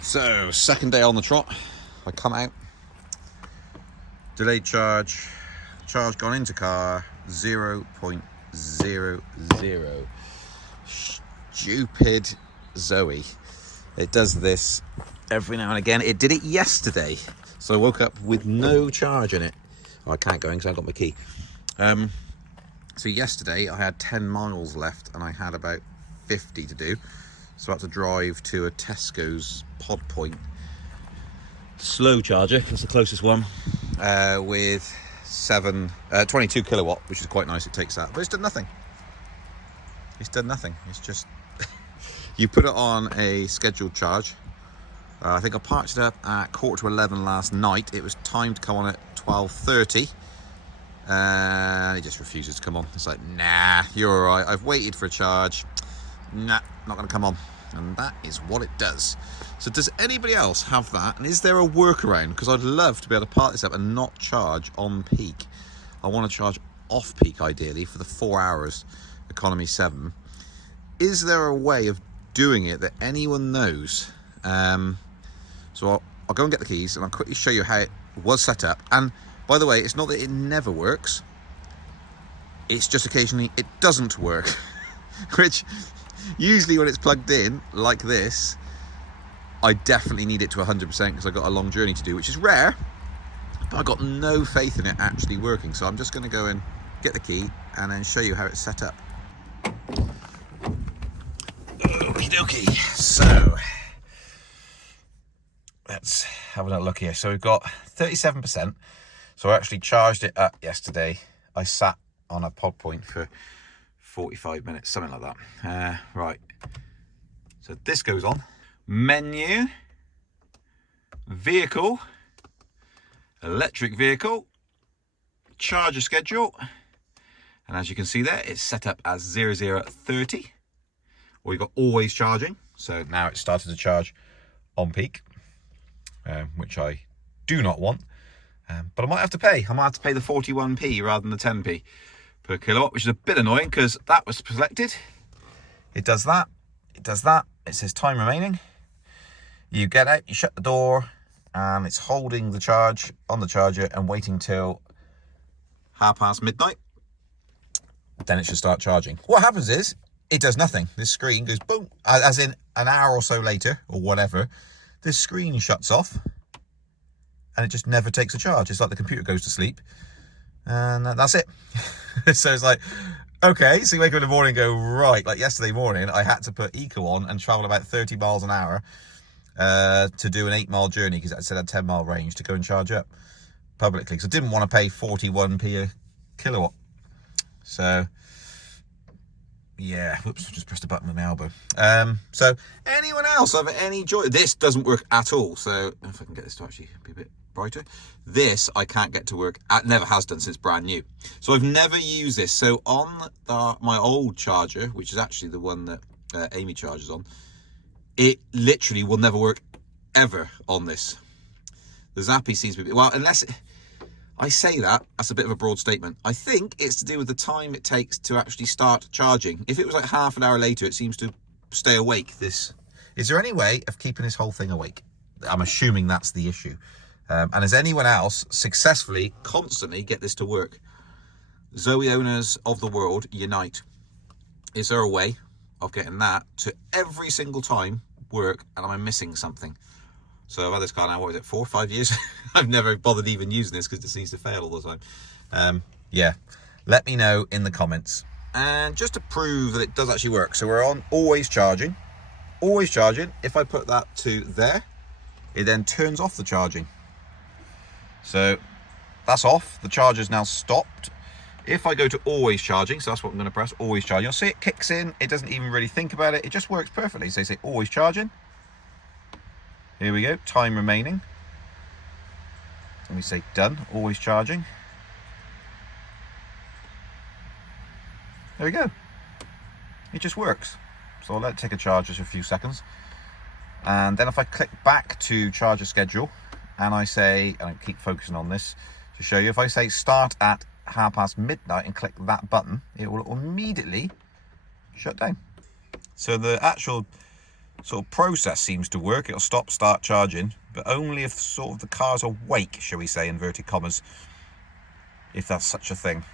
So, second day on the trot, I come out, delayed charge gone into car, 0.00. Stupid Zoe. It does this every now and again. It did it yesterday, so I woke up with no charge in it. Oh, I can't go in because I haven't got my key. So yesterday I had 10 miles left and I had about 50 to do. So I had to drive to a Tesco's Pod Point slow charger, that's the closest one, with 22 kilowatt, which is quite nice. It takes that, but it's done nothing. It's just you put it on a scheduled charge. I think I parked it up at 11:15 last night. It was timed to come on at 12:30, and it just refuses to come on. It's like, nah, you're all right. I've waited for a charge. Nah, not going to come on. And that is what it does. So does anybody else have that? And is there a workaround? Because I'd love to be able to park this up and not charge on peak. I want to charge off peak, ideally, for the 4 hours, economy 7. Is there a way of doing it that anyone knows? So I'll go and get the keys and I'll quickly show you how it was set up. And by the way, it's not that it never works. It's just occasionally it doesn't work. Which, usually when it's plugged in like this, I definitely need it to 100% because I've got a long journey to do, which is rare, but I've got no faith in it actually working. So I'm just going to go and get the key and then show you how it's set up. Okie dokie. So let's have a little look here. So we've got 37%. So I actually charged it up yesterday. I sat on a Pod Point for 45 minutes, something like that. Right. So this goes on. Menu, vehicle, electric vehicle, charger schedule, and as you can see there, it's set up as 0030, or you've got always charging. So now it's started to charge on peak, which I do not want, but I might have to pay. I might have to pay the 41p rather than the 10p per kilowatt, which is a bit annoying because that was selected. It does that, it does that, it says time remaining. You get out, you shut the door, and it's holding the charge on the charger and waiting till midnight. Then it should start charging. What happens is, it does nothing. This screen goes boom, as in an hour or so later, or whatever, this screen shuts off, and it just never takes a charge. It's like the computer goes to sleep, and that's it. So it's like, okay, so you wake up in the morning and go, right, like yesterday morning, I had to put eco on and travel about 30 miles an hour to do an 8-mile journey, because I said I had 10-mile range, to go and charge up publicly, because I didn't want to pay 41p a kilowatt. So yeah, whoops, just pressed a button with my elbow. So anyone else have any joy? This doesn't work at all. So if I can get this to actually be a bit brighter. This I can't get to work. Never has done since brand new. So I've never used this. So on my old charger, which is actually the one that Amy charges on, it literally will never work ever on this. The Zappi seems to be, well, unless I say that's a bit of a broad statement. I think it's to do with the time it takes to actually start charging. If it was like half an hour later, it seems to stay awake. Is there any way of keeping this whole thing awake? I'm assuming that's the issue. And has anyone else successfully, constantly get this to work? Zoe owners of the world, unite. Is there a way of getting that to every single time work, and am I missing something? So I've had this car now, what is it, 4 or 5 years? I've never bothered even using this because it seems to fail all the time. Yeah, let me know in the comments. And just to prove that it does actually work, so we're on always charging. Always charging. If I put that to there, it then turns off the charging. So that's off. The charger's now stopped. If I go to always charging, so that's what I'm going to press, always charging, you'll see it kicks in. It doesn't even really think about it. It just works perfectly. So you say always charging. Here we go, time remaining. And we say done, always charging. There we go. It just works. So I'll let it take a charge just a few seconds. And then if I click back to charger schedule, and I say, and I keep focusing on this to show you, if I say start at midnight and click that button, it will immediately shut down. So the actual sort of process seems to work. It'll stop, start charging, but only if sort of the car's awake, shall we say, inverted commas, if that's such a thing.